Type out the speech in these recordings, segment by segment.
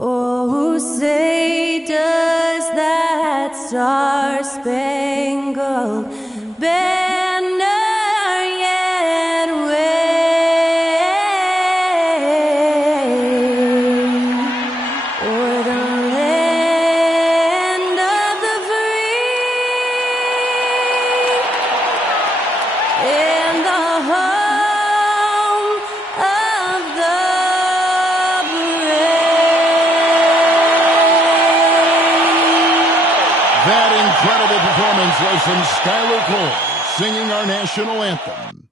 Oh, say does that star-spangled banner yet wave o'er the land of the free and the home of the That incredible performance was from Skylar Cole, singing our national anthem.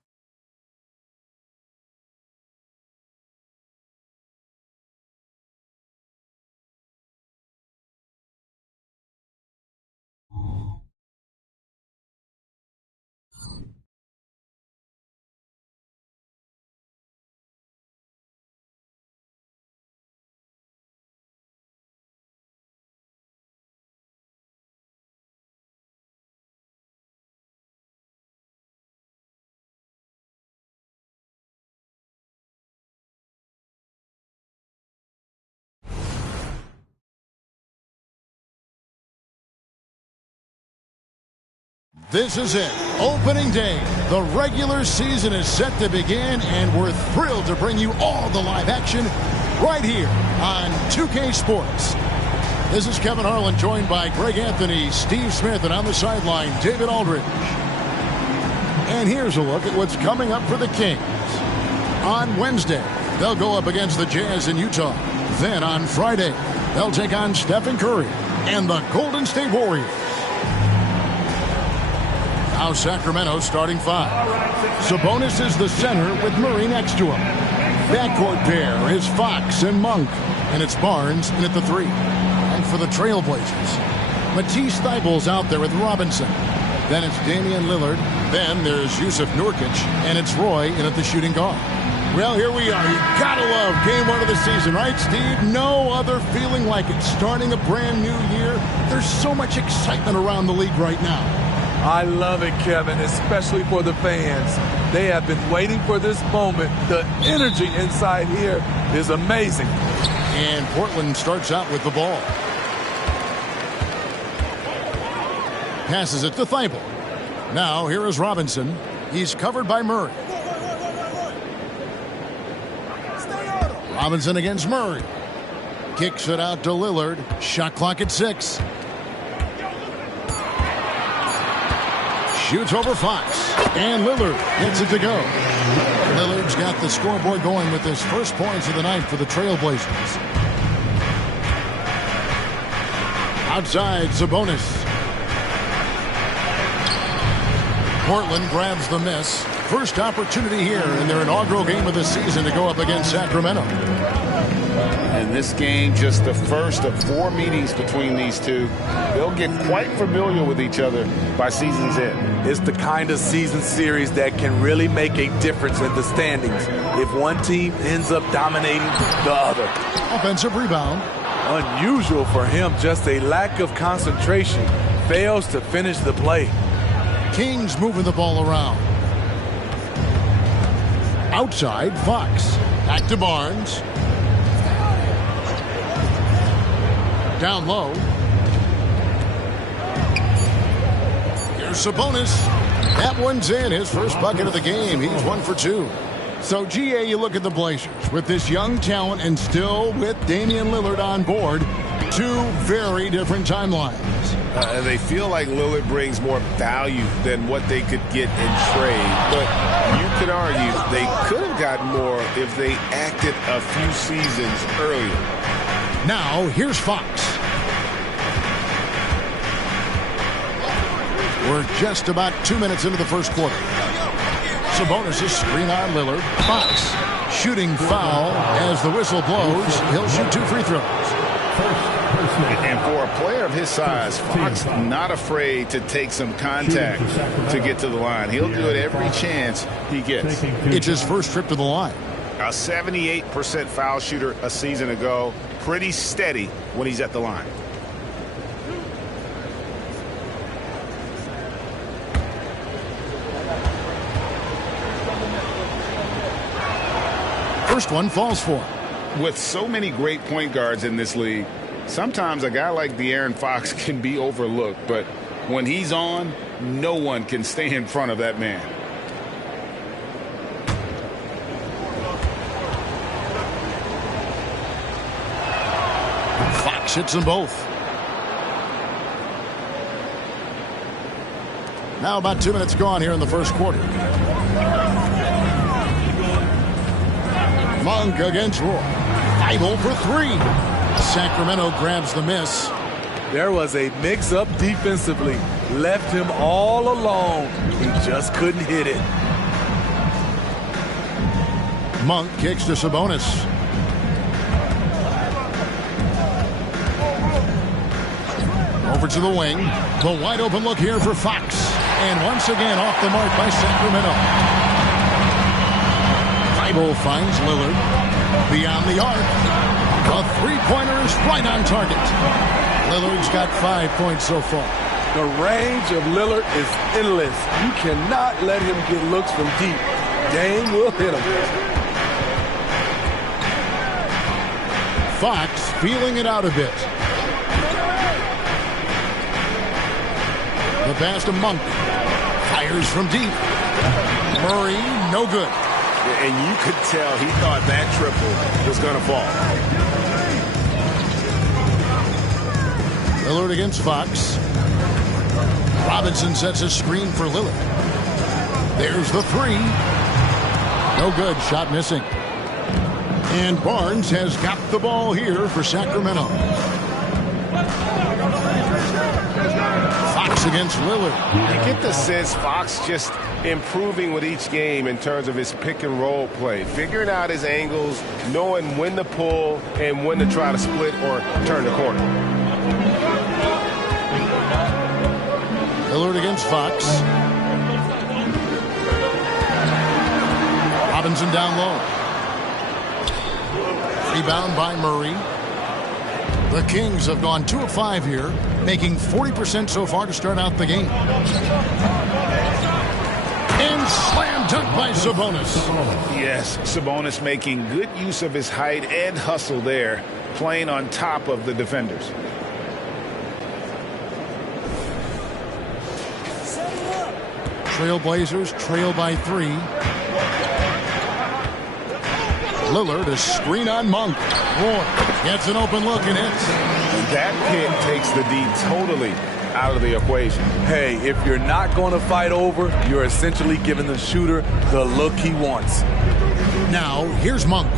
This is it. Opening day. The regular season is set to begin, and we're thrilled to bring you all the live action right here on 2K Sports. This is Kevin Harlan, joined by Greg Anthony, Steve Smith, and on the sideline, David Aldridge. And here's a look at what's coming up for the Kings. On Wednesday, they'll go up against the Jazz in Utah. Then on Friday, they'll take on Stephen Curry and the Golden State Warriors. Now Sacramento starting five. Sabonis is the center with Murray next to him. Backcourt pair is Fox and Monk. And it's Barnes in at the three. And for the Trailblazers, Matisse Thybulle's out there with Robinson. Then it's Damian Lillard. Then there's Yusuf Nurkic. And it's Roy in at the shooting guard. Well, here we are. You gotta love game one of the season, right, Steve? No other feeling like it. Starting a brand new year. There's so much excitement around the league right now. I love it, Kevin, especially for the fans. They have been waiting for this moment. The energy inside here is amazing. And Portland starts out with the ball. Passes it to Thibault. Now here is Robinson. He's covered by Murray. Robinson against Murray. Kicks it out to Lillard. Shot clock at 6. Shoots over Fox. And Lillard gets it to go. Lillard's got the scoreboard going with his first points of the night for the Trailblazers. Outside, Sabonis. Portland grabs the miss. First opportunity here in their inaugural game of the season to go up against Sacramento. And this game, just the first of 4 meetings between these two. They'll get quite familiar with each other by season's end. It's the kind of season series that can really make a difference in the standings if one team ends up dominating the other. Offensive rebound. Unusual for him, just a lack of concentration. Fails to finish the play. Kings moving the ball around. Outside, Fox. Back to Barnes. Down low. Here's Sabonis. That one's in. His first bucket of the game. He's 1 for 2. So, GA, you look at the Blazers with this young talent and still with Damian Lillard on board. 2 very different timelines. They feel like Lillard brings more value than what they could get in trade. But you could argue they could have gotten more if they acted a few seasons earlier. Now, here's Fox. We're just about 2 minutes into the first quarter. Sabonis is screen on Lillard. Fox shooting foul as the whistle blows. He'll shoot 2 free throws. And for a player of his size, Fox not afraid to take some contact to get to the line. He'll do it every chance he gets. It's his first trip to the line. A 78% foul shooter a season ago. Pretty steady when he's at the line. First one falls for him. With so many great point guards in this league, sometimes a guy like De'Aaron Fox can be overlooked, but when he's on, no one can stay in front of that man. Fox hits them both. Now about 2 minutes gone here in the first quarter. Monk against Roy. 5-0 for 3. Sacramento grabs the miss. There was a mix-up defensively. Left him all alone. He just couldn't hit it. Monk kicks to Sabonis. Over to the wing. The wide open look here for Fox. And once again off the mark by Sacramento. Thibault finds Lillard. Beyond the arc. A three-pointer is right on target. Lillard's got 5 points so far. The range of Lillard is endless. You cannot let him get looks from deep. Dame will hit him. Fox feeling it out a bit. The pass to Monk. Fires from deep. Murray, no good. And you could tell he thought that triple was going to fall. Lillard against Fox. Robinson sets a screen for Lillard. There's the three. No good. Shot missing. And Barnes has got the ball here for Sacramento. Fox against Lillard. You get the sense Fox just improving with each game in terms of his pick and roll play, figuring out his angles, knowing when to pull and when to try to split or turn the corner. Lillard against Fox. Robinson down low. Rebound by Murray. The Kings have gone 2 of 5 here, making 40% so far to start out the game. And slam dunk by Sabonis. Yes, Sabonis making good use of his height and hustle there, playing on top of the defenders. TrailBlazers trail by 3. Lillard, a screen on Monk. Roy gets an open look and hits. That pick takes the D totally out of the equation. Hey, if you're not going to fight over, you're essentially giving the shooter the look he wants. Now, here's Monk.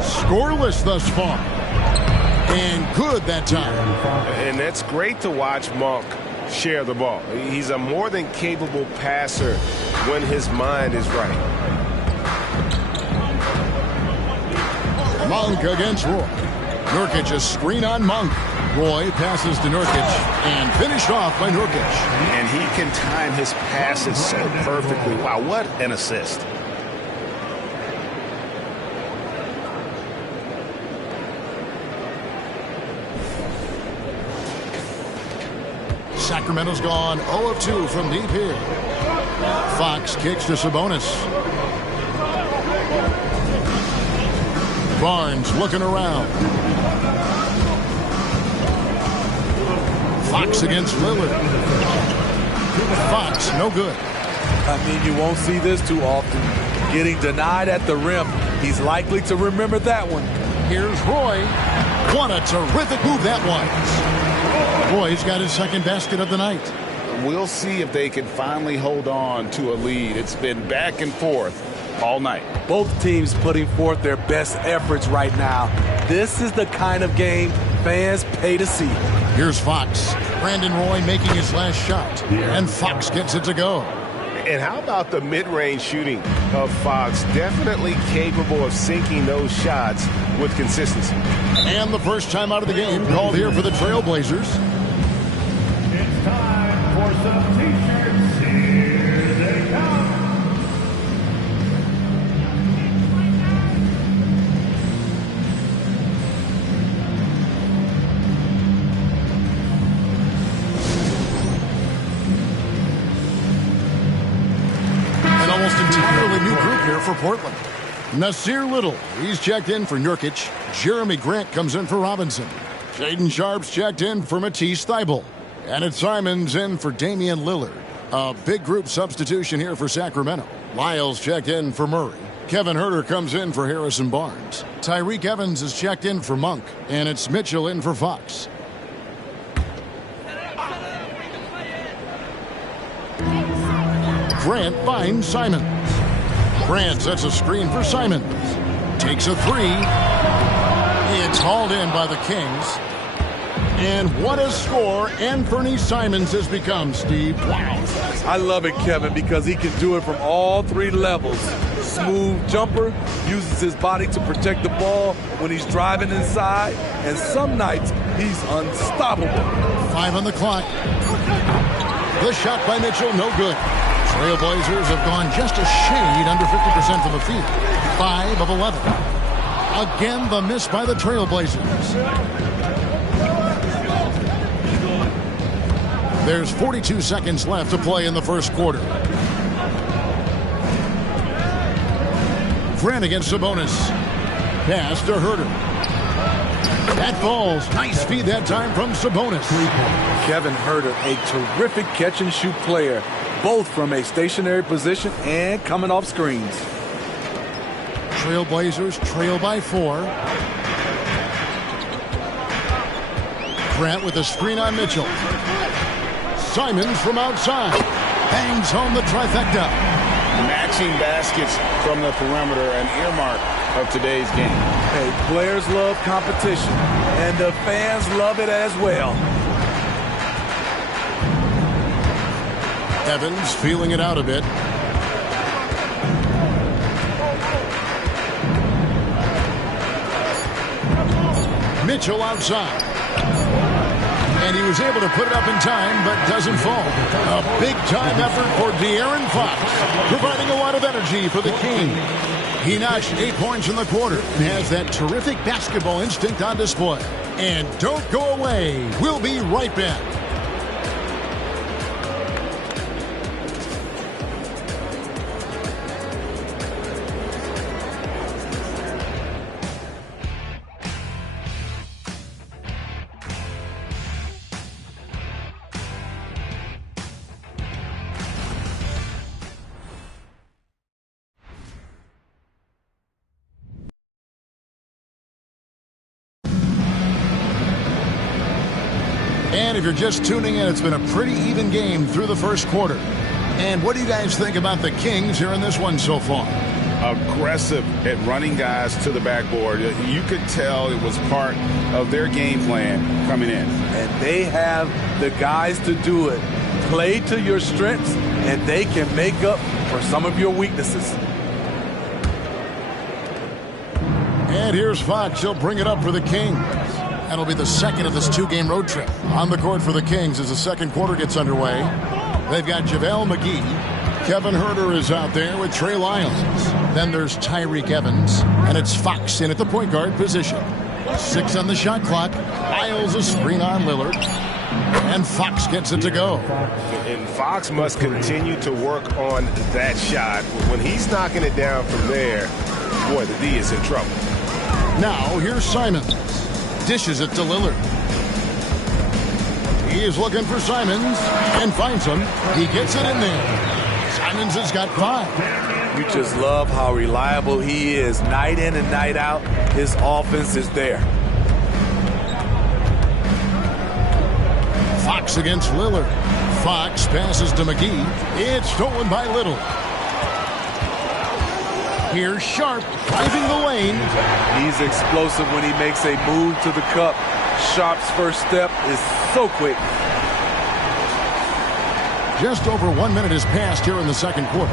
Scoreless thus far. And good that time. And that's great to watch Monk share the ball. He's a more than capable passer when his mind is right. Monk against Roy. Nurkic, a screen on Monk. Roy passes to Nurkic and finished off by Nurkic. And he can time his passes so perfectly. Wow, what an assist. Sacramento's gone 0 of 2 from deep here. Fox kicks to Sabonis. Barnes looking around. Fox against Lillard. Fox, no good. I mean, you won't see this too often. Getting denied at the rim. He's likely to remember that one. Here's Roy. What a terrific move that was. Roy's got his second basket of the night. We'll see if they can finally hold on to a lead. It's been back and forth all night. Both teams putting forth their best efforts right now. This is the kind of game fans pay to see. Here's Fox. Brandon Roy making his last shot. And Fox gets it to go. And how about the mid-range shooting of Fox? Definitely capable of sinking those shots with consistency. And the first time out of the game called here for the TrailBlazers. It's time for some t-shirts. Here they come. An almost entirely new group here for Portland. Nasir Little, he's checked in for Nurkic. Jeremy Grant comes in for Robinson. Shaden Sharp's checked in for Matisse Thybulle. And it's Simons in for Damian Lillard. A big group substitution here for Sacramento. Lyles checked in for Murray. Kevin Huerter comes in for Harrison Barnes. Tyreek Evans is checked in for Monk. And it's Mitchell in for Fox. Grant finds Simons. Grant sets a screen for Simons. Takes a three. It's hauled in by the Kings. And what a score Anthony Simons has become, Steve. Wow. I love it, Kevin, because he can do it from all three levels. Smooth jumper, uses his body to protect the ball when he's driving inside, and some nights he's unstoppable. 5 on the clock. The shot by Mitchell, no good. TrailBlazers have gone just a shade under 50% from the field. 5 of 11. Again, the miss by the TrailBlazers. There's 42 seconds left to play in the first quarter. Grant against Sabonis. Pass to Huerter. That falls. Nice feed that time from Sabonis. Kevin Huerter, a terrific catch-and-shoot player, both from a stationary position and coming off screens. TrailBlazers trail by 4. Grant with a screen on Mitchell. Simons from outside. Bangs home the trifecta. Matching baskets from the perimeter, an earmark of today's game. Hey, players love competition, and the fans love it as well. Evans feeling it out a bit. Mitchell outside. And he was able to put it up in time, but doesn't fall. A big-time effort for De'Aaron Fox, providing a lot of energy for the King. He notched 8 points in the quarter and has that terrific basketball instinct on display. And don't go away. We'll be right back. And if you're just tuning in, it's been a pretty even game through the first quarter. And what do you guys think about the Kings here in this one so far? Aggressive at running guys to the backboard. You could tell it was part of their game plan coming in. And they have the guys to do it. Play to your strengths, and they can make up for some of your weaknesses. And here's Fox. He'll bring it up for the Kings. That'll be the second of this 2-game road trip. On the court for the Kings as the second quarter gets underway. They've got JaVale McGee. Kevin Huerter is out there with Trey Lyles. Then there's Tyreek Evans. And it's Fox in at the point guard position. 6 on the shot clock. Lyles a screen on Lillard. And Fox gets it to go. And Fox must continue to work on that shot. When he's knocking it down from there, boy, the D is in trouble. Now here's Simons. Dishes it to Lillard. He is looking for Simons and finds him. He gets it in there. Simons has got 5. You just love how reliable he is. Night in and night out, his offense is there. Fox against Lillard. Fox passes to McGee. It's stolen by Little. Here's Sharp driving the lane. He's explosive when he makes a move to the cup. Sharp's first step is so quick. Just over 1 minute has passed here in the second quarter.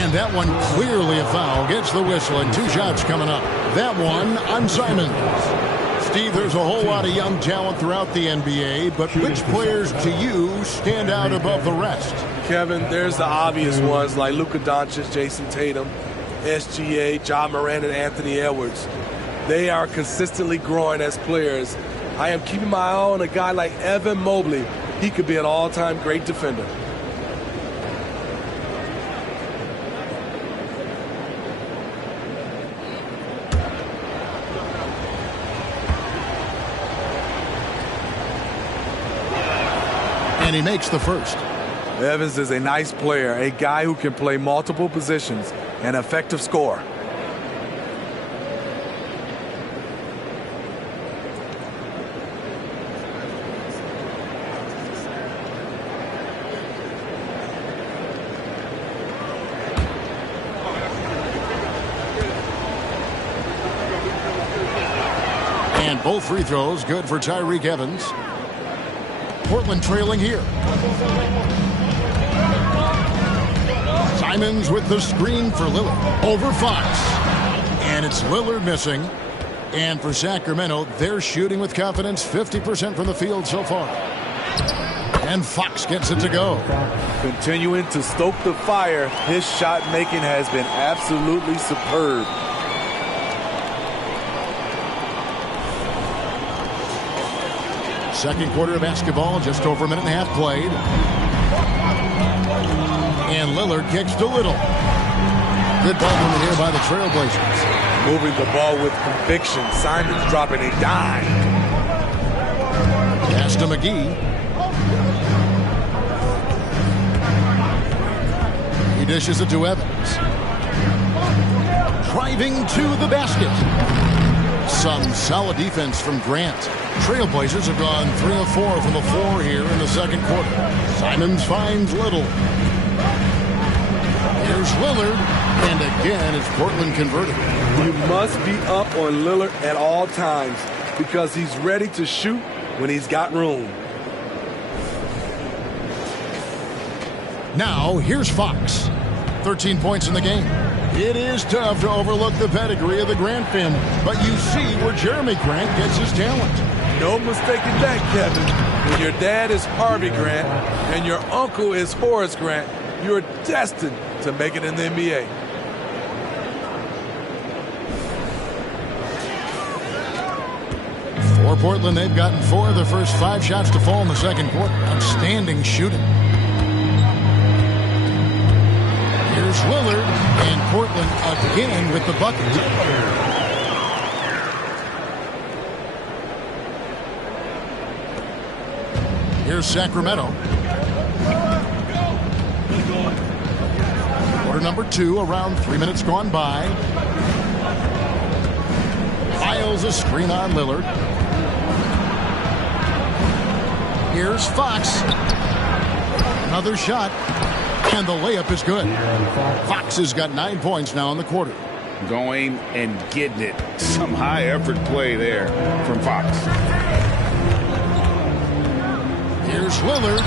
And that one clearly a foul. Gets the whistle and 2 shots coming up. That one on Simons. Steve, there's a whole lot of young talent throughout the NBA, but which players to you stand out above the rest? Kevin, there's the obvious ones like Luka Doncic, Jason Tatum, SGA, Ja Morant, and Anthony Edwards. They are consistently growing as players. I am keeping my eye on a guy like Evan Mobley. He could be an all-time great defender. And he makes the first. Evans is a nice player, a guy who can play multiple positions, an effective scorer. And both free throws good for Tyreke Evans. Portland trailing here. Simons with the screen for Lillard. Over Fox. And it's Lillard missing. And for Sacramento, they're shooting with confidence, 50% from the field so far. And Fox gets it to go. Continuing to stoke the fire, his shot making has been absolutely superb. Second quarter of basketball, just over a minute and a half played. And Lillard kicks to Little. Good ball movement here by the TrailBlazers. Moving the ball with conviction. Simons dropping a dime. Pass to McGee. He dishes it to Evans. Driving to the basket. Some solid defense from Grant. TrailBlazers have gone 3 of 4 from the floor here in the second quarter. Simons finds Little. Here's Lillard, and again it's Portland converted. You must be up on Lillard at all times because he's ready to shoot when he's got room. Now here's Fox. 13 points in the game. It is tough to overlook the pedigree of the Grant family, but you see where Jeremy Grant gets his talent. No mistaking that, Kevin. When your dad is Harvey Grant and your uncle is Horace Grant, you're destined to make it in the NBA. For Portland, they've gotten 4 of the first 5 shots to fall in the second quarter. Outstanding shooting. Here's Lillard, and Portland again with the bucket. Here's Sacramento. Quarter number 2, around 3 minutes gone by. Files a screen on Lillard. Here's Fox. Another shot. And the layup is good. Fox has got 9 points now in the quarter. Going and getting it. Some high effort play there from Fox. Here's Lillard.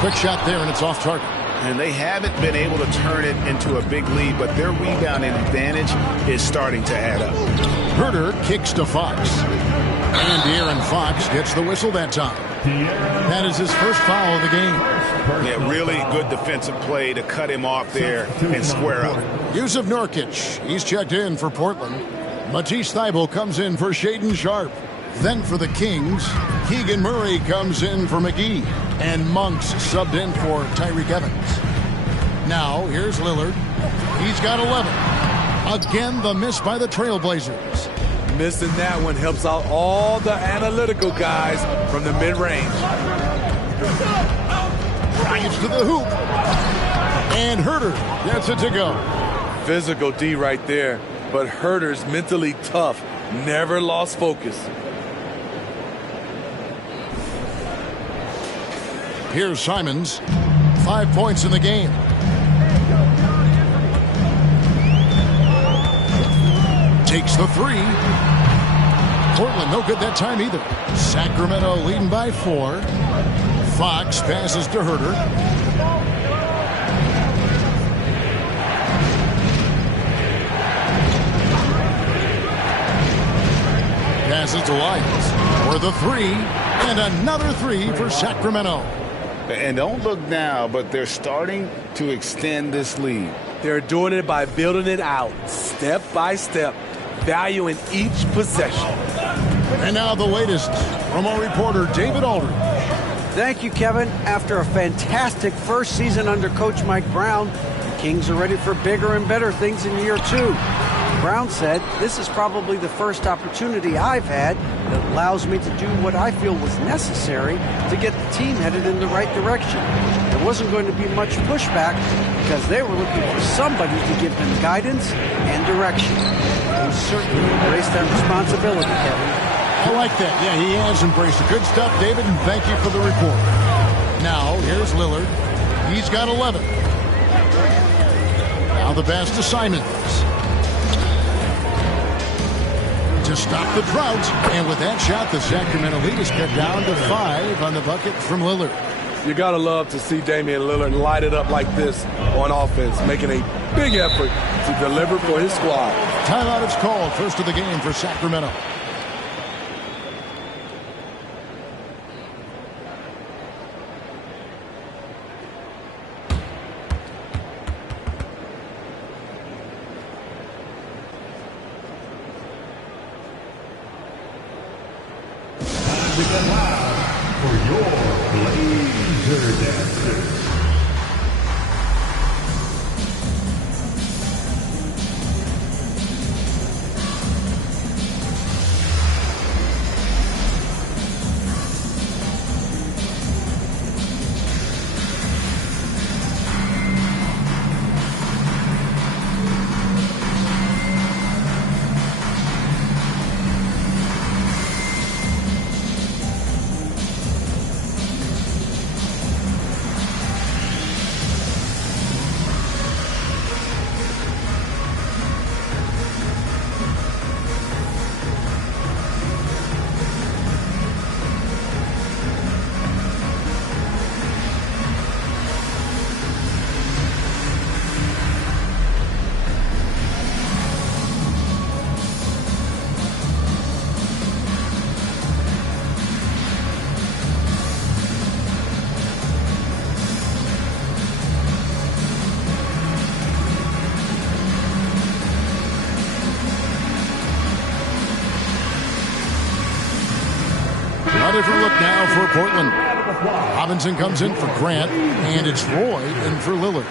Quick shot there, and it's off target. And they haven't been able to turn it into a big lead, but their rebounding advantage is starting to add up. Herter kicks to Fox. And De'Aaron Fox gets the whistle that time. That is his first foul of the game. Yeah, really good defensive play to cut him off there and square up. Yusuf Nurkic, he's checked in for Portland. Matisse Thybulle comes in for Shaedon Sharpe. Then for the Kings, Keegan Murray comes in for McGee. And Monks subbed in for Tyreke Evans. Now, here's Lillard. He's got 11. Again, the miss by the TrailBlazers. Missing that one helps out all the analytical guys from the mid-range. Drives to the hoop. And Herter gets it to go. Physical D right there, but Herter's mentally tough, never lost focus. Here's Simons. 5 points in the game. Takes the 3. Portland no good that time either. Sacramento leading by 4. Fox passes to Herter. Passes to Lyons for the 3. And another 3 for Sacramento. And don't look now, but they're starting to extend this lead. They're doing it by building it out, step by step, valuing each possession. And now the latest from our reporter, David Aldridge. Thank you, Kevin. After a fantastic first season under Coach Mike Brown, the Kings are ready for bigger and better things in year 2. Brown said, this is probably the first opportunity I've had that allows me to do what I feel was necessary to get the team headed in the right direction. There wasn't going to be much pushback because they were looking for somebody to give them guidance and direction. He certainly embraced that responsibility, Kevin. I like that. Yeah, he has embraced it. Good stuff, David, and thank you for the report. Now, here's Lillard. He's got 11. Now the pass to Simons. To stop the drought. And with that shot, the Sacramento lead is cut down to 5 on the bucket from Lillard. You got to love to see Damian Lillard light it up like this on offense, making a big effort to deliver for his squad. Timeout is called. First of the game for Sacramento. For your Blazer dancers. Different look now for Portland. Robinson comes in for Grant, and it's Roy in for Lillard.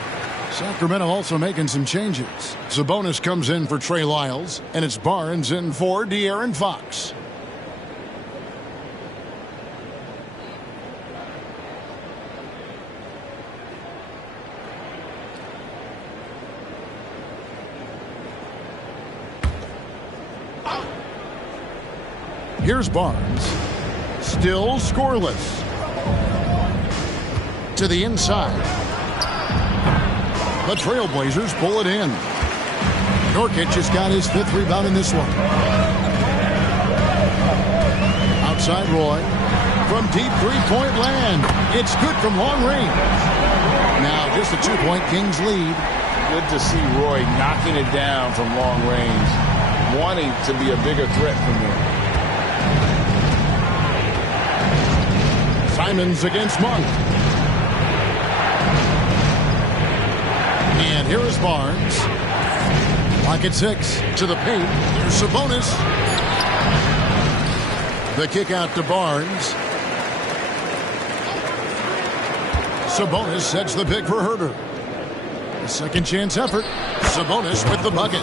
Sacramento also making some changes. Sabonis comes in for Trey Lyles, and it's Barnes in for De'Aaron Fox. Here's Barnes. Still scoreless. To the inside. The TrailBlazers pull it in. Nurkic has got his 5th rebound in this one. Outside Roy. From deep three-point land. It's good from long range. Now just a 2-point Kings lead. Good to see Roy knocking it down from long range. Wanting to be a bigger threat from there. Simons against Monk. And here is Barnes. Lock at 6 to the paint. Here's Sabonis. The kick out to Barnes. Sabonis sets the pick for Herter. A second chance effort. Sabonis with the bucket.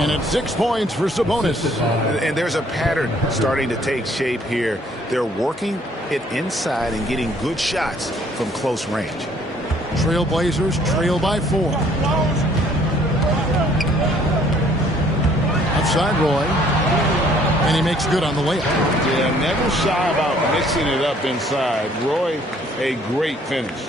And it's 6 points for Sabonis. And there's a pattern starting to take shape here. They're working it inside and getting good shots from close range. TrailBlazers trail by 4. Outside Roy. And he makes good on the layup. Yeah, never shy about mixing it up inside. Roy, a great finish.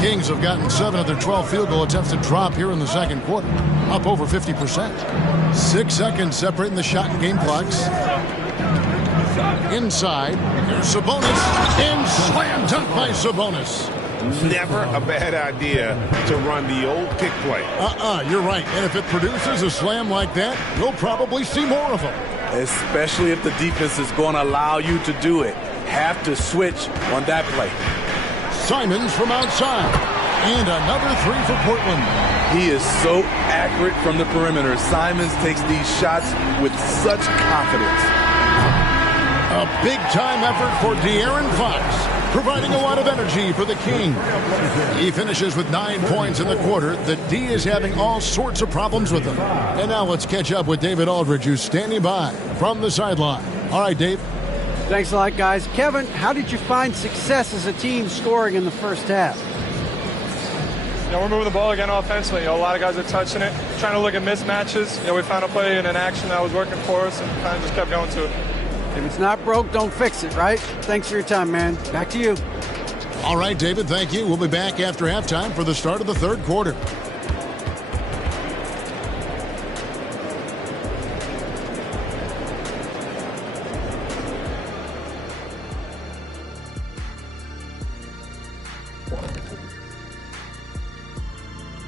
Kings have gotten 7 of their 12 field goal attempts to drop here in the second quarter, up over 50%. 6 seconds separating the shot and game clocks. Inside, here's Sabonis, and slam dunk by Sabonis. Never a bad idea to run the old pick play. You're right. And if it produces a slam like that, you'll probably see more of them. Especially if the defense is going to allow you to do it. Have to switch on that play. Simons from outside. And another 3 for Portland. He is so accurate from the perimeter. Simons takes these shots with such confidence. A big-time effort for De'Aaron Fox. providing a lot of energy for the Kings. He finishes with 9 points in the quarter. The D is having all sorts of problems with him. And now let's catch up with David Aldridge, who's standing by from the sideline. All right, Dave. Thanks a lot, guys. Kevin, how did you find success as a team scoring in the first half? We're moving the ball again offensively. A lot of guys are touching it, trying to look at mismatches. We found a play in an action that was working for us and kind of just kept going to it. If it's not broke, don't fix it, right? Thanks for your time, man. Back to you. All right, David, thank you. We'll be back after halftime for the start of the third quarter.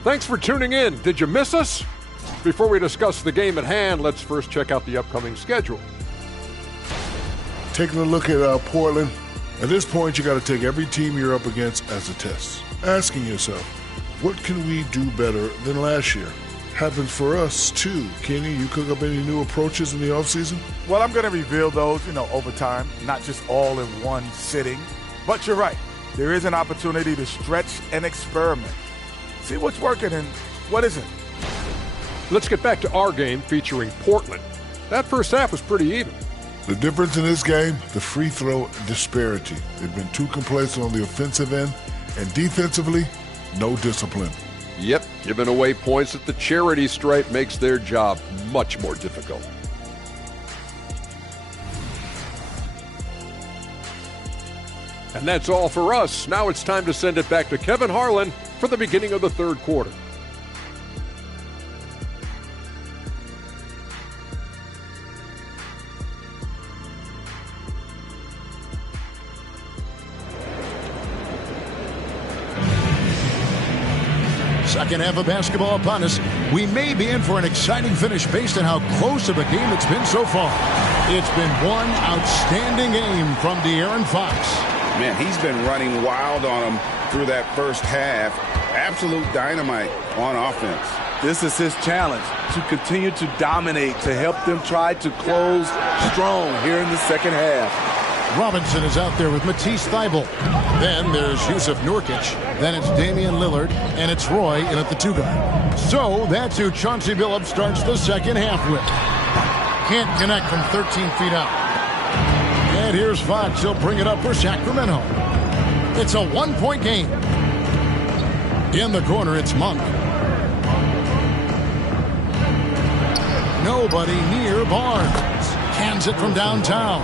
Thanks for tuning in. Did you miss us? Before we discuss the game at hand, let's first check out the upcoming schedule. Taking a look at Portland, at this point you got to take every team you're up against as a test. Asking yourself, what can we do better than last year? Happens for us too. Kenny, you cook up any new approaches in the offseason? Well, I'm going to reveal those, over time, not just all in one sitting. But you're right. There is an opportunity to stretch and experiment. See what's working and what isn't. Let's get back to our game featuring Portland. That first half was pretty even. The difference in this game, the free throw disparity. They've been too complacent on the offensive end, and defensively, no discipline. Yep, giving away points at the charity stripe makes their job much more difficult. And that's all for us. Now it's time to send it back to Kevin Harlan for the beginning of the third quarter. Second half of basketball upon us. We may be in for an exciting finish based on how close of a game it's been so far. It's been one outstanding game from De'Aaron Fox. Man, he's been running wild on him through that first half. Absolute dynamite on offense. This is his challenge, to continue to dominate, to help them try to close strong here in the second half. Robinson is out there with Matisse Thybulle. Then there's Yusuf Nurkic. Then it's Damian Lillard. And it's Roy in at the 2-guard. So that's who Chauncey Billups starts the second half with. Can't connect from 13 feet out. And here's Fox. He'll bring it up for Sacramento. It's a one-point game. In the corner, it's Monk. Nobody near Barnes. Cans it from downtown.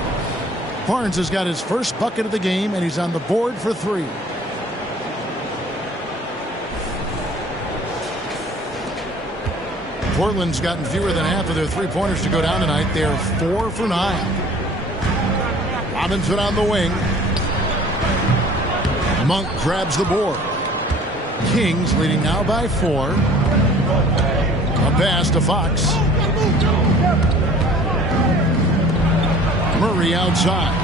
Barnes has got his first bucket of the game, and he's on the board for 3. Portland's gotten fewer than half of their three-pointers to go down tonight. They're 4 for 9. Robinson on the wing. Monk grabs the board. Kings leading now by 4. A pass to Fox. Murray outside.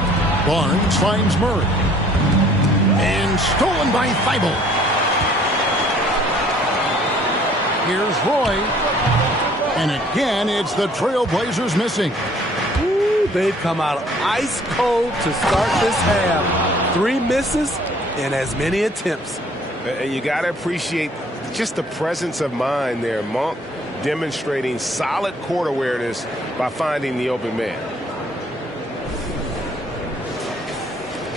Barnes finds Murray. And stolen by Thybulle. Here's Roy. And again, it's the TrailBlazers missing. Ooh, they've come out ice cold to start this half. 3 misses and as many attempts. And you got to appreciate just the presence of mind there. Monk demonstrating solid court awareness by finding the open man.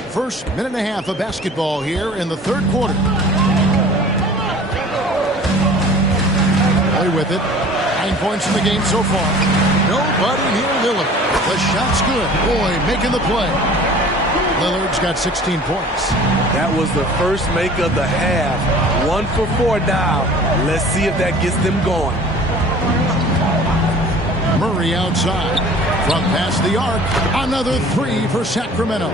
First minute and a half of basketball here in the third quarter. Play with it. 9 points in the game so far. Nobody near Lillard. The shot's good. Boy, making the play. Lillard's got 16 points. That was the first make of the half. 1 for 4 now. Let's see if that gets them going. Murray outside. From past the arc. Another 3 for Sacramento.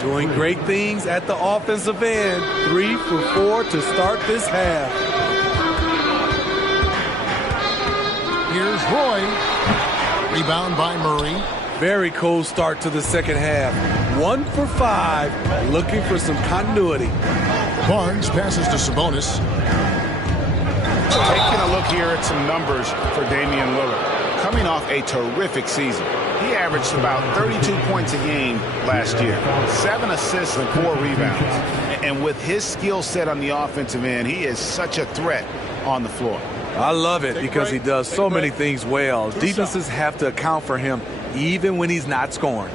Doing great things at the offensive end. 3 for 4 to start this half. Here's Roy. Rebound by Murray. Very cold start to the second half. 1 for 5. Looking for some continuity. Barnes passes to Sabonis. Taking a look here at some numbers for Damian Lillard. Coming off a terrific season. He averaged about 32 points a game last year, 7 assists and 4 rebounds. And with his skill set on the offensive end, he is such a threat on the floor. I love it because he does so many things well. Defenses have to account for him even when he's not scoring.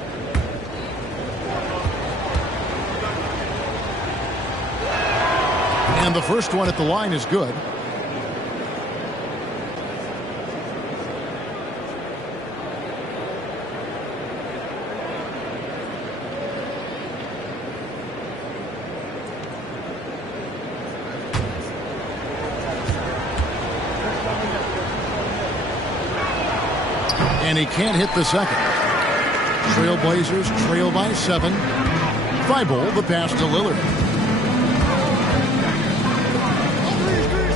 And the first one at the line is good. And he can't hit the second. TrailBlazers trail by 7. Thibault the pass to Lillard.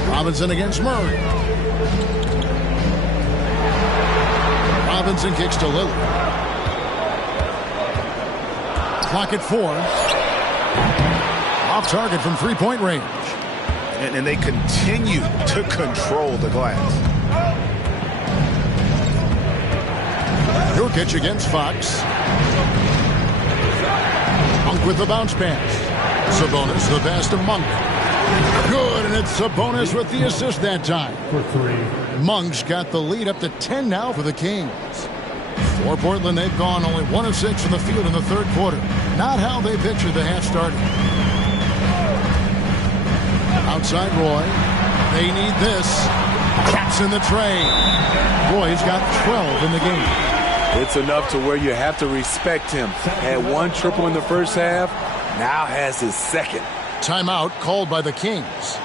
Robinson against Murray. Robinson kicks to Lillard. Clock at 4. Off target from three-point range. And they continue to control the glass. Nurkic against Fox. Monk with the bounce pass. Sabonis the pass to Monk. Good, and it's Sabonis with the assist that time. For 3. Monk's got the lead up to 10 now for the Kings. For Portland, they've gone only 1 of 6 from the field in the third quarter. Not how they pictured the half started. Outside Roy. They need this. Taps in the tray. Roy's got 12 in the game. It's enough to where you have to respect him. Had 1 triple in the first half, now has his second. Timeout called by the Kings.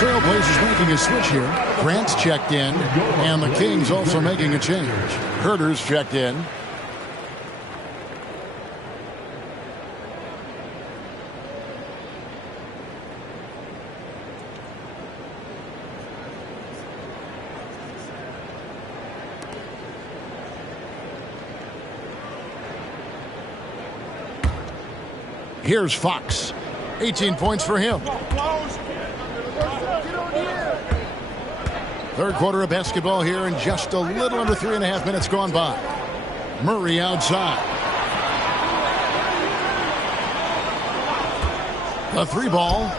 TrailBlazers making a switch here. Grant's checked in, and the Kings also making a change. Herter's checked in. Here's Fox. 18 points for him. Third quarter of basketball here, and just a little under 3.5 minutes gone by. Murray outside. The 3-ball.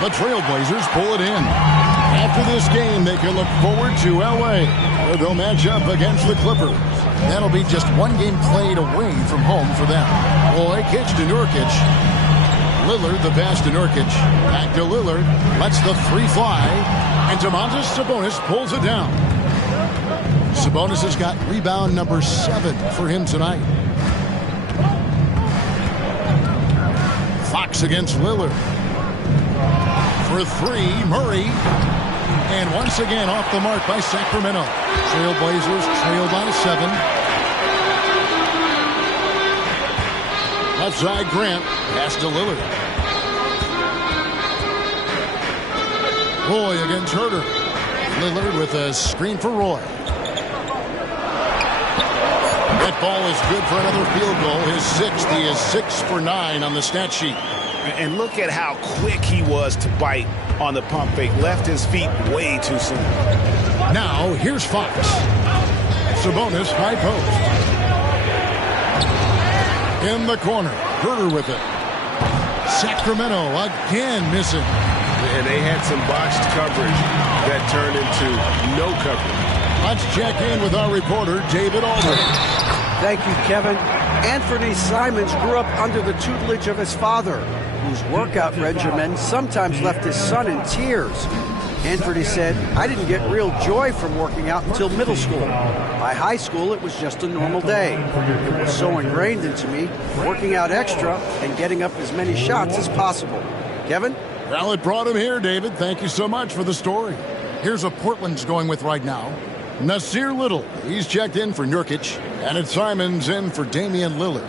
The TrailBlazers pull it in. After this game, they can look forward to L.A., where they'll match up against the Clippers. That'll be just 1 game played away from home for them. Roy kicks to Nurkic. Lillard the pass to Nurkic. Back to Lillard. Lets the 3 fly. And Domantas Sabonis pulls it down. Sabonis has got rebound number 7 for him tonight. Fox against Lillard. For 3, Murray. And once again off the mark by Sacramento. TrailBlazers trail by 7. Left side Grant. Pass to Lillard. Roy against Herter. Lillard with a screen for Roy. That ball is good for another field goal. His 6th. He is 6 for 9 on the stat sheet. And look at how quick he was to bite on the pump fake. Left his feet way too soon. Now, here's Fox. Sabonis, high post. In the corner. Herter with it. Sacramento again missing. And they had some botched coverage that turned into no coverage. Let's check in with our reporter, David Aldridge. Thank you, Kevin. Anthony Simons grew up under the tutelage of his father, whose workout regimen sometimes left his son in tears. Anthony said, "I didn't get real joy from working out until middle school. By high school, it was just a normal day. It was so ingrained into me, working out extra and getting up as many shots as possible." Kevin? Well, it brought him here, David. Thank you so much for the story. Here's what Portland's going with right now. Nasir Little, he's checked in for Nurkic, and it's Simons in for Damian Lillard.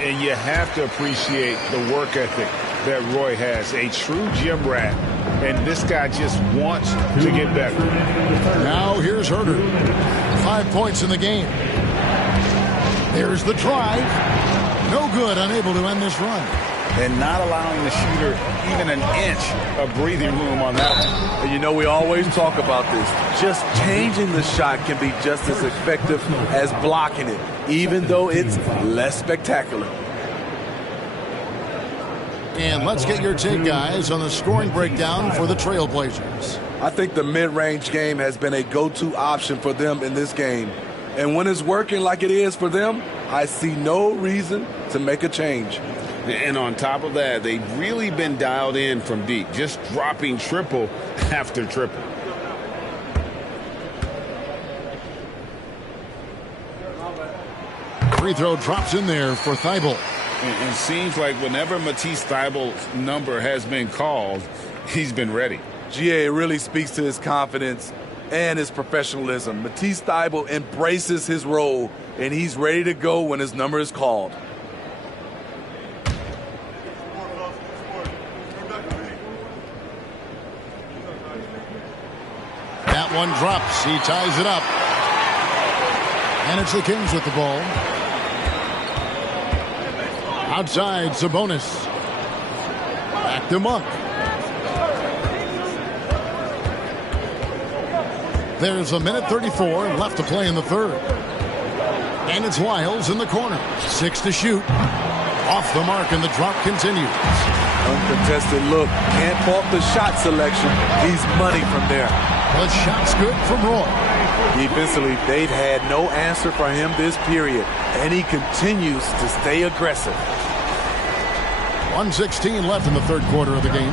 And you have to appreciate the work ethic that Roy has. A true gym rat. And this guy just wants to get better. Now here's Herter. 5 points in the game. There's the drive. No good, unable to end this run. And not allowing the shooter even an inch of breathing room on that one. And you know, we always talk about this. Just changing the shot can be just as effective as blocking it, even though it's less spectacular. And let's get your take, guys, on the scoring breakdown for the TrailBlazers. I think the mid-range game has been a go-to option for them in this game. And when it's working like it is for them, I see no reason to make a change. And on top of that, they've really been dialed in from deep, just dropping triple after triple. Free throw drops in there for Thibault. It seems like whenever Matisse Thybulle's number has been called, he's been ready. GA really speaks to his confidence and his professionalism. Matisse Thybulle embraces his role, and he's ready to go when his number is called. That one drops. He ties it up. And it's the Kings with the ball. Outside, Sabonis. Back to Monk. There's a minute 34 left to play in the third. And it's Lyles in the corner. 6 to shoot. Off the mark, and the drop continues. Uncontested look. Can't fault the shot selection. He's money from there. The shot's good from Roy. Defensively, they've had no answer for him this period, and he continues to stay aggressive. 1:16 left in the third quarter of the game.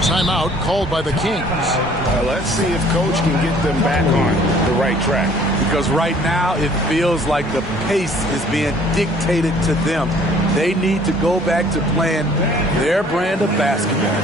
Timeout called by the Kings. Let's see if Coach can get them back on the right track. Because right now it feels like the pace is being dictated to them. They need to go back to playing their brand of basketball.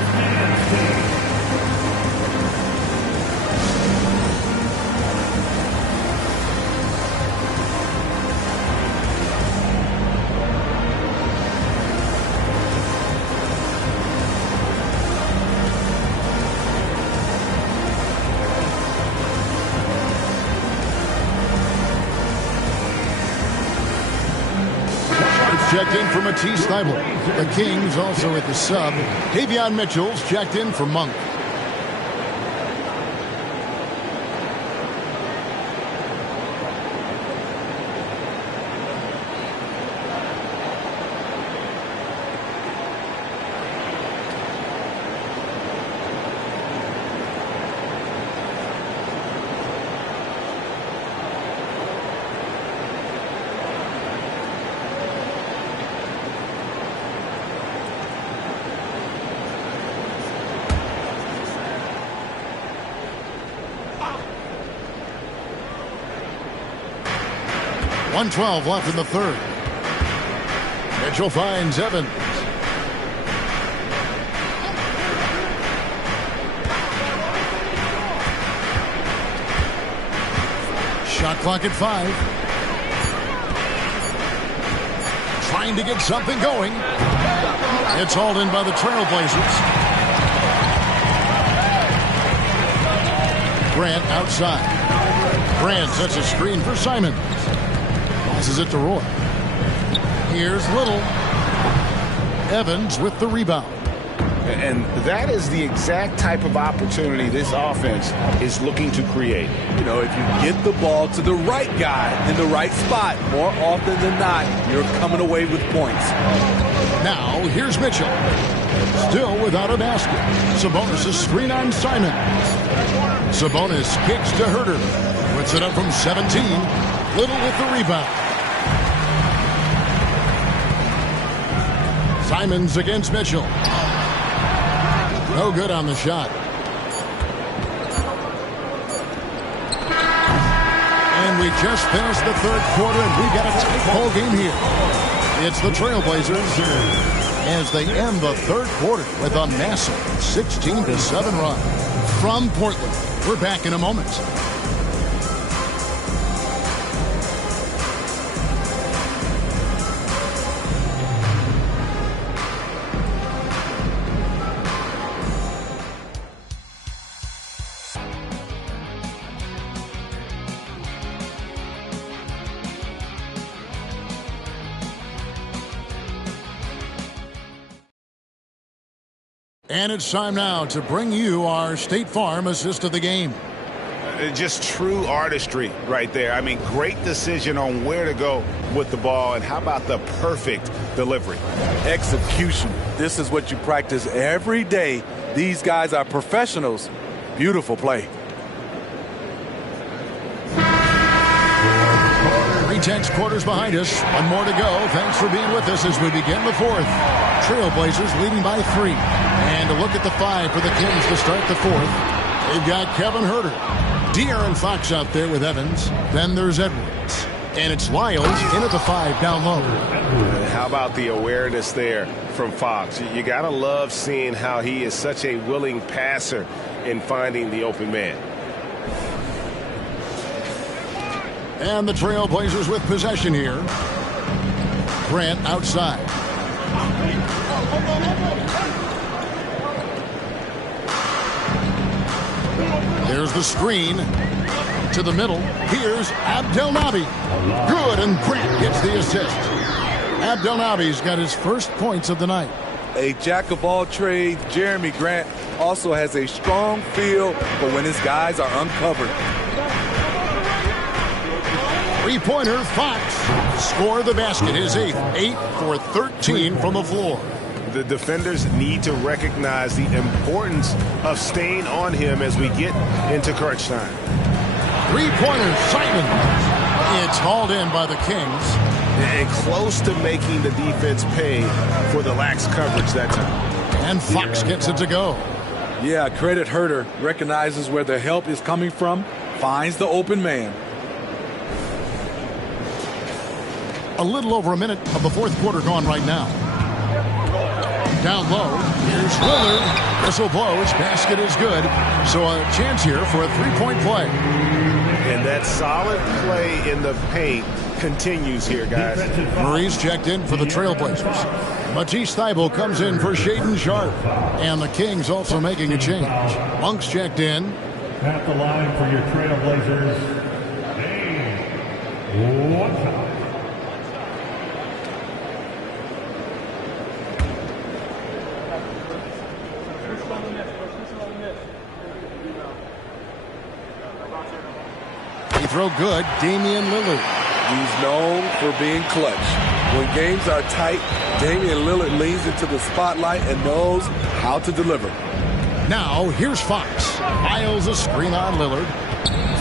Checked in for Matisse Thybulle. The Kings also at the sub. Davion Mitchell's checked in for Monk. .112 left in the third. Mitchell finds Evans. Shot clock at 5. Trying to get something going. It's hauled in by the TrailBlazers. Grant outside. Grant sets a screen for Simon. Passes it to Roy. Here's Little. Evans with the rebound. And that is the exact type of opportunity this offense is looking to create. You know, if you get the ball to the right guy in the right spot, more often than not, you're coming away with points. Now, here's Mitchell. Still without a basket. Sabonis' screen on Simon. Sabonis kicks to Herter. Puts it up from 17. Little with the rebound. Simons against Mitchell. No good on the shot. And we just finished the third quarter, and we got a tight ball game here. It's the TrailBlazers as they end the third quarter with a massive 16-7 run. From Portland, we're back in a moment. And it's time now to bring you our State Farm assist of the game. Just true artistry right there. I mean, great decision on where to go with the ball, and how about the perfect delivery? Execution. This is what you practice every day. These guys are professionals. Beautiful play. 3 quarters behind us. One more to go. Thanks for being with us as we begin the fourth. TrailBlazers leading by 3. And a look at the 5 for the Kings to start the fourth. They've got Kevin Herter. De'Aaron Fox out there with Evans. Then there's Edwards. And it's Lyles in at the 5 down low. How about the awareness there from Fox? You got to love seeing how he is such a willing passer in finding the open man. And the TrailBlazers with possession here. Grant outside. There's the screen to the middle. Here's Abdelnaby. Good, and Grant gets the assist. Abdelnaby's got his first points of the night. A jack of all trades, Jeremy Grant also has a strong feel for when his guys are uncovered. Three-pointer, Fox. Score the basket, his 8th. 8 for 13 from the floor. The defenders need to recognize the importance of staying on him as we get into crunch time. Three-pointer, Simon. It's hauled in by the Kings. And close to making the defense pay for the lax coverage that time. And Fox gets it to go. Yeah, credit Herter. Recognizes where the help is coming from. Finds the open man. A little over a minute of the fourth quarter gone right now. Down low, here's Lillard. Whistle blows, basket is good. So a chance here for a three-point play. And that solid play in the paint continues here, guys. Murray's checked in for the TrailBlazers. Matisse Thybulle comes in for Shaedon Sharpe. And the Kings also making a change. Monk's checked in. At the line for your TrailBlazers, one time. Throw good, Damian Lillard. He's known for being clutch. When games are tight, Damian Lillard leans into the spotlight and knows how to deliver. Now, here's Fox. Lyles a screen on Lillard.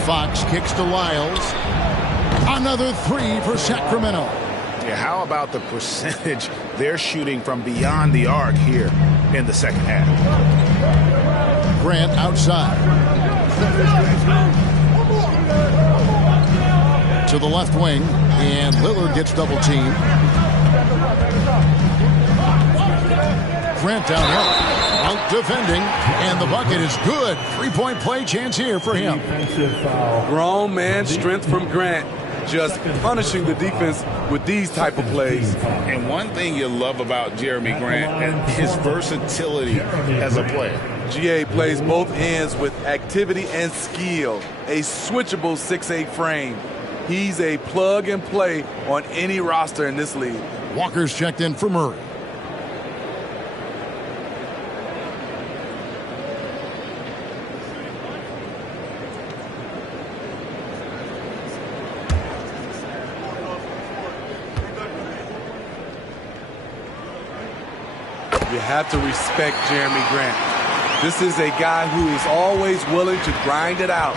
Fox kicks to Lyles. Another 3 for Sacramento. Yeah, how about the percentage they're shooting from beyond the arc here in the second half? Grant outside. To the left wing, and Lillard gets double teamed. Grant down low. Out defending, and the bucket is good. Three-point play chance here for him. Grown man strength from Grant. Just punishing the defense with these type of plays. And one thing you love about Jeremy Grant is his versatility as a player. GA plays both ends with activity and skill. A switchable 6'8 frame. He's a plug and play on any roster in this league. Walker's checked in for Murray. You have to respect Jeremy Grant. This is a guy who is always willing to grind it out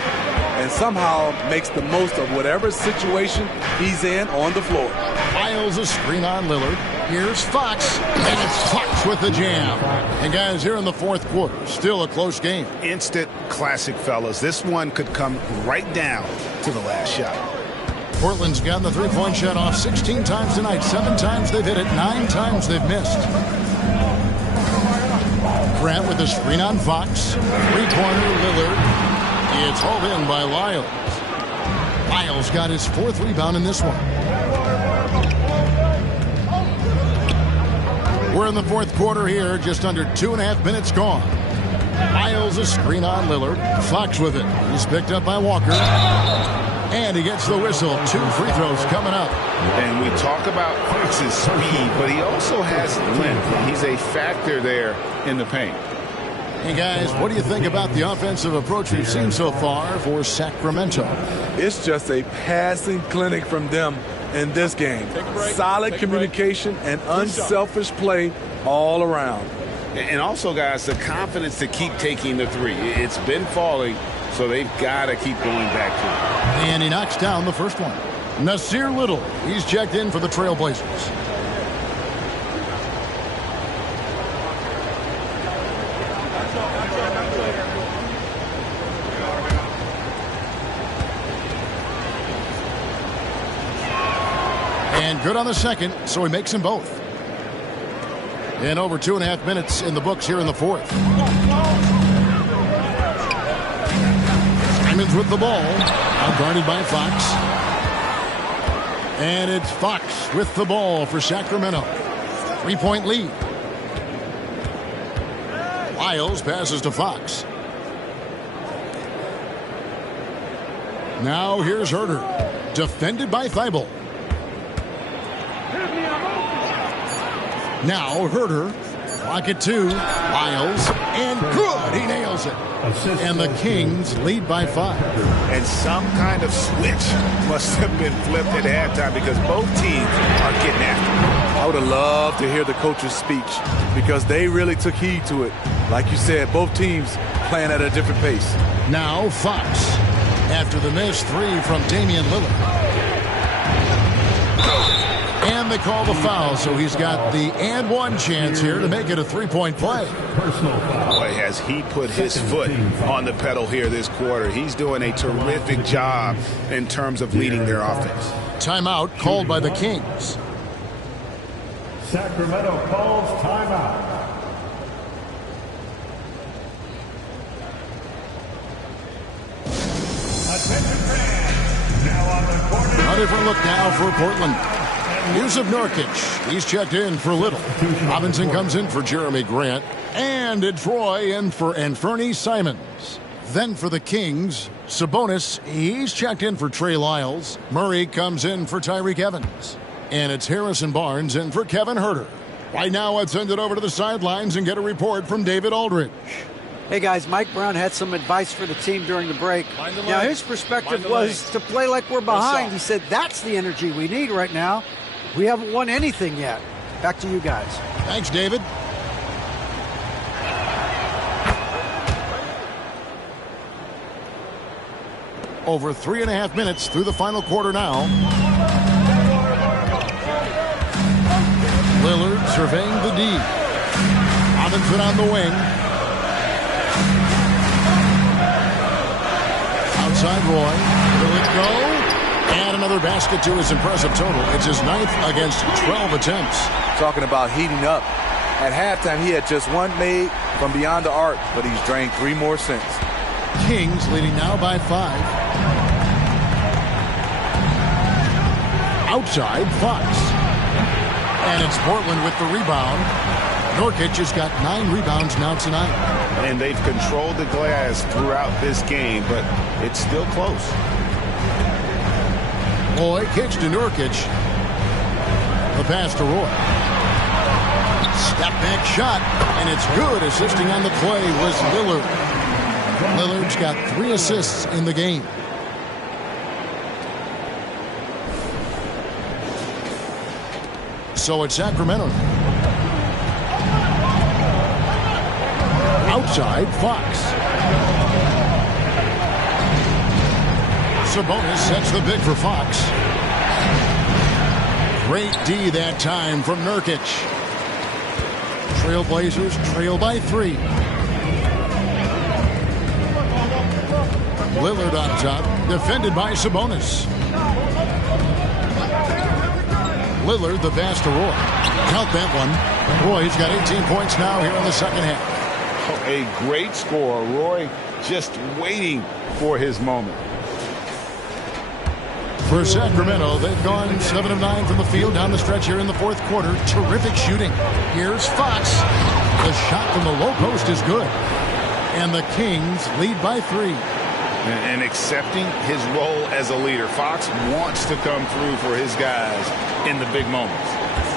and somehow makes the most of whatever situation he's in on the floor. Miles a screen on Lillard. Here's Fox, and it's Fox with the jam. And guys, here in the fourth quarter, still a close game. Instant classic, fellas. This one could come right down to the last shot. Portland's gotten the three-point shot off 16 times tonight. 7 times they've hit it, 9 times they've missed. Grant with the screen on Fox. Three-pointer Lillard. It's hauled in by Lyles. Lyles got his 4th rebound in this one. We're in the fourth quarter here, just under 2.5 minutes gone. Lyles a screen on Lillard. Fox with it. He's picked up by Walker. And he gets the whistle. 2 free throws coming up. And we talk about Fox's speed, but he also has length. He's a factor there in the paint. Hey, guys, what do you think about the offensive approach we've seen so far for Sacramento? It's just a passing clinic from them in this game. Solid communication and unselfish play all around. And also, guys, the confidence to keep taking the three. It's been falling, so they've got to keep going back to it. And he knocks down the first one. Nasir Little, he's checked in for the TrailBlazers. And good on the second, so he makes them both. And over 2.5 minutes in the books here in the fourth. Simons with the ball. Now guarded by Fox. And it's Fox with the ball for Sacramento. 3-point lead. Lyles passes to Fox. Now here's Herter. Defended by Thibault. Now Herter. Clock at 2. Lyles. And good. He nails it. And the Kings lead by 5. And some kind of switch must have been flipped at halftime because both teams are getting after it. I would have loved to hear the coach's speech because they really took heed to it. Like you said, both teams playing at a different pace. Now Fox. After the missed 3 from Damian Lillard. And they call the foul, so he's got the and one chance here to make it a 3-point play. Boy, has he put his foot on the pedal here this quarter. He's doing a terrific job in terms of leading their offense. Timeout called by the Kings. Sacramento calls timeout. Attention fans, now on the corner. A different look now for Portland. Yusuf Nurkic, he's checked in for Little. Robinson comes in for Jeremy Grant. And it's Roy in for Anfernee Simons. Then for the Kings, Sabonis, he's checked in for Trey Lyles. Murray comes in for Tyreke Evans. And it's Harrison Barnes in for Kevin Herter. Right now, let's send it over to the sidelines and get a report from David Aldridge. Hey guys, Mike Brown had some advice for the team during the break. Now his perspective was to play like we're behind. He said that's the energy we need right now. We haven't won anything yet. Back to you guys. Thanks, David. Over 3.5 minutes through the final quarter now. Lillard surveying the D. Robinson on the wing. Outside Roy. Will it go? And another basket to his impressive total. It's his 9th against 12 attempts. Talking about heating up. At halftime, he had just 1 made from beyond the arc, but he's drained 3 more since. Kings leading now by 5. Outside, Fox. And it's Portland with the rebound. Nurkic has got 9 rebounds now tonight. And they've controlled the glass throughout this game, but it's still close. Roy kicks to Nurkic. The pass to Roy. Step back shot, and it's good. Assisting on the play was Lillard. Lillard's got 3 assists in the game. So it's Sacramento. Outside, Fox. Sabonis sets the big for Fox. Great D that time from Nurkic. TrailBlazers trail by 3. Lillard on top, defended by Sabonis. Lillard, the pass to Roy. Count that one. Roy's got 18 points now here in the second half. Oh, a great score. Roy just waiting for his moment. For Sacramento, they've gone 7 of 9 from the field down the stretch here in the fourth quarter. Terrific shooting. Here's Fox. The shot from the low post is good. And the Kings lead by 3. And accepting his role as a leader. Fox wants to come through for his guys in the big moments.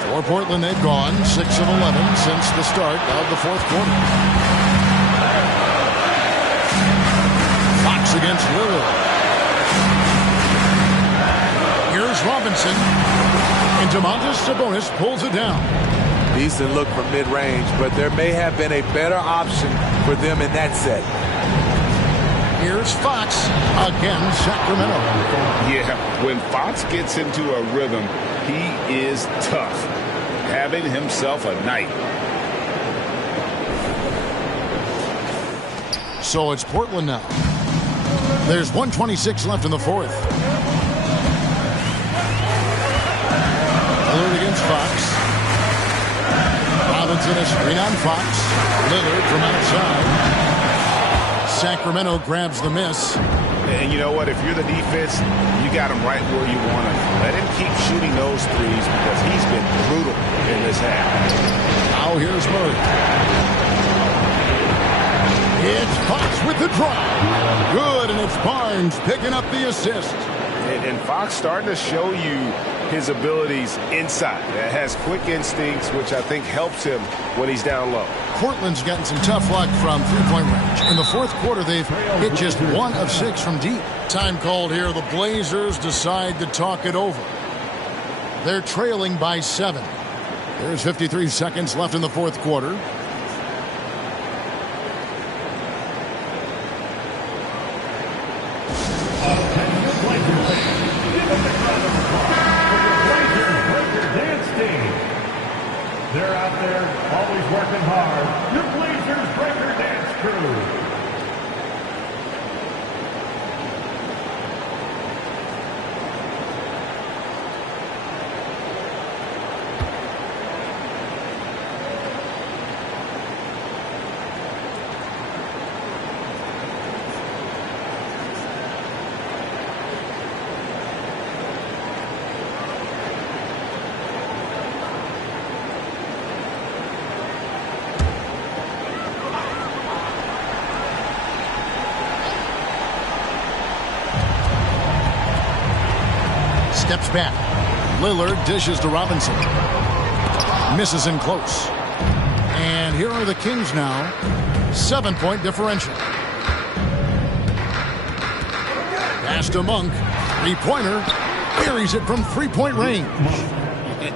For Portland, they've gone 6 of 11 since the start of the fourth quarter. Fox against Lillard. Here's Robinson. And Domantas Sabonis pulls it down. Decent look from mid-range, but there may have been a better option for them in that set. Here's Fox again, Sacramento. Yeah, when Fox gets into a rhythm, he is tough. Having himself a night. So it's Portland now. There's 1:26 left in the fourth. Lillard against Fox. Robinson a screen on Fox. Lillard from outside. Sacramento grabs the miss. And you know what? If you're the defense, you got him right where you want him. Let him keep shooting those threes because he's been brutal in this half. Now here's Murray. It's Fox with the drive. Good, and it's Barnes picking up the assist. And Fox starting to show you his abilities inside. That has quick instincts, which I think helps him when he's down low. Portland's gotten some tough luck from three-point range. In the fourth quarter, they've hit just 1 of 6 from deep. Time called here. The Blazers decide to talk it over. They're trailing by 7. There's 53 seconds left in the fourth quarter. They're out there always working hard. Your Blazers Breaker Dance Crew. Steps back. Lillard dishes to Robinson. Misses in close. And here are the Kings now. 7-point differential. Pass to Monk. Three-pointer. Buries it from three-point range.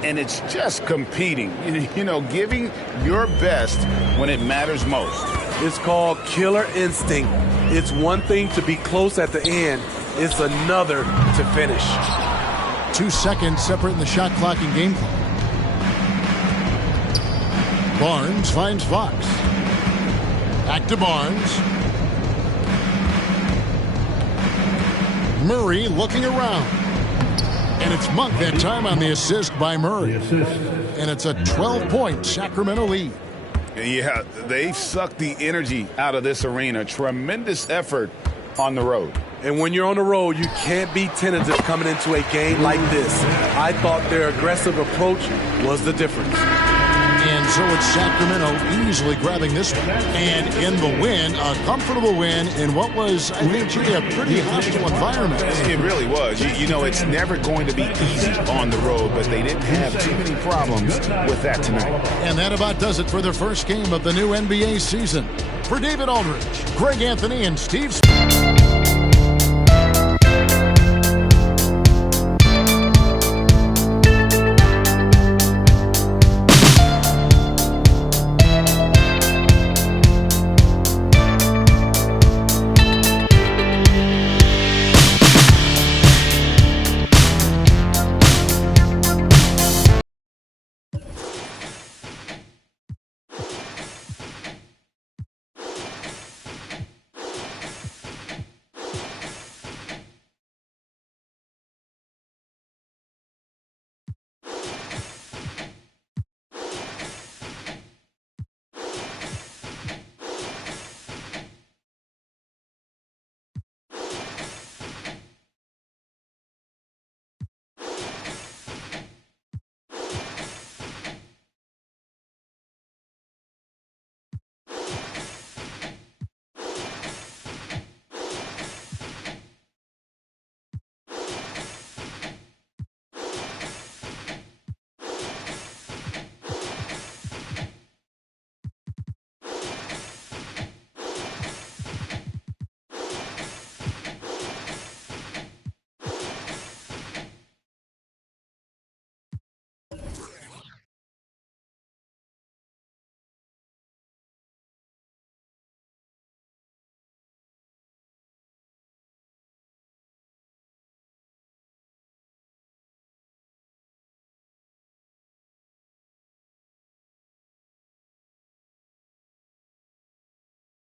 And it's just competing. You know, giving your best when it matters most. It's called killer instinct. It's one thing to be close at the end. It's another to finish. 2 seconds separating the shot clock and game clock. Barnes finds Fox. Back to Barnes. Murray looking around. And it's Monk that time on the assist by Murray. And it's a 12-point Sacramento lead. Yeah, they've sucked the energy out of this arena. Tremendous effort on the road. And when you're on the road, you can't be tentative coming into a game like this. I thought their aggressive approach was the difference. And So it's Sacramento easily grabbing this one. And in the win, a comfortable win in what was, I think, a pretty hostile environment. It really was. You know, it's never going to be easy on the road, but they didn't have too many problems with that tonight. And that about does it for the first game of the new NBA season. For David Aldridge, Greg Anthony, and Steve